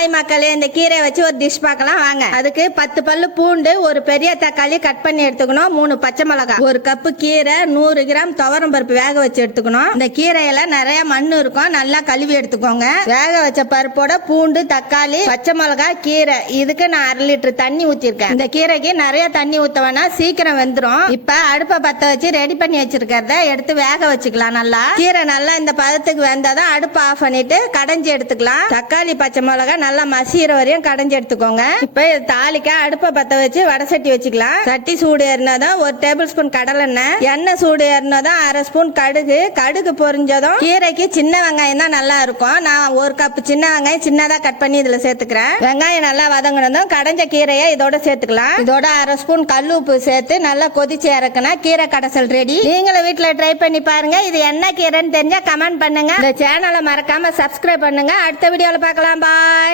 Hi மக்களே, இந்த கீரையை வச்சு ஒரு டிஷ் பார்க்கலாம் வாங்க. அதுக்கு 10 பல்லு பூண்டு, ஒரு பெரிய தக்காளி கட் பண்ணி எடுத்துக்கணும், 3 பச்சை மிளகாய், ஒரு கப்பு கீரை, 100 கிராம் துவரம் பருப்பு வேக வச்சு எடுத்துக்கணும். இந்த கீரையில நிறைய மண் இருக்கும், நல்லா கழுவி எடுத்துக்கோங்க. வேக வச்ச பருப்போட பூண்டு, தக்காளி, பச்சை மிளகாய், கீரை, இதுக்கு நான் 1/2 லிட்டர் தண்ணி ஊத்திருக்கேன். இந்த கீரைக்கு நிறைய தண்ணி ஊத்தவனா சீக்கிரம் வெந்துடும். இப்ப அடுப்பை பத்த வச்சு ரெடி பண்ணி வச்சிருக்கிறத எடுத்து வேக வச்சுக்கலாம். நல்லா கீரை நல்லா இந்த பதத்துக்கு வெந்தாதான் அடுப்பு ஆஃப் பண்ணிட்டு கடைஞ்சி எடுத்துக்கலாம். தக்காளி, பச்சை மிளகாய் நல்லா மசிகிற வரையும் கடைஞ்சி எடுத்துக்கோங்க. இப்ப தாளிக்க அடுப்பை பத்த வச்சு வடை சட்டி வச்சுக்கலாம். சட்டி சூடு ஏறினதும் 1 டேபிள் ஸ்பூன் கடலை எண்ணெய் சூடு ஏறினதும் 1/2 ஸ்பூன் கடுகு பொரிஞ்சதும் கீரைக்கு சின்ன வெங்காயம் தான் நல்லா இருக்கும். நான் 1 கப் சின்ன வெங்காயம் சின்னதா கட் பண்ணி இதுல சேர்த்துக்கிறேன். வெங்காயம் நல்லா வதங்கினதும் கடைஞ்ச கீரையை இதோட சேர்த்துக்கலாம். இதோட 1/2 ஸ்பூன் கல் உப்பு சேர்த்து நல்லா கொதிச்சு இறக்குனா கீரை கடைசல் ரெடி. நீங்களும் வீட்டுல ட்ரை பண்ணி பாருங்க. இது என்ன கீரைன்னு தெரிஞ்சா கமெண்ட் பண்ணுங்க. இந்த சேனலை மறக்காம சப்ஸ்கிரைப் பண்ணுங்க. அடுத்த வீடியோல பார்க்கலாம். பாய்.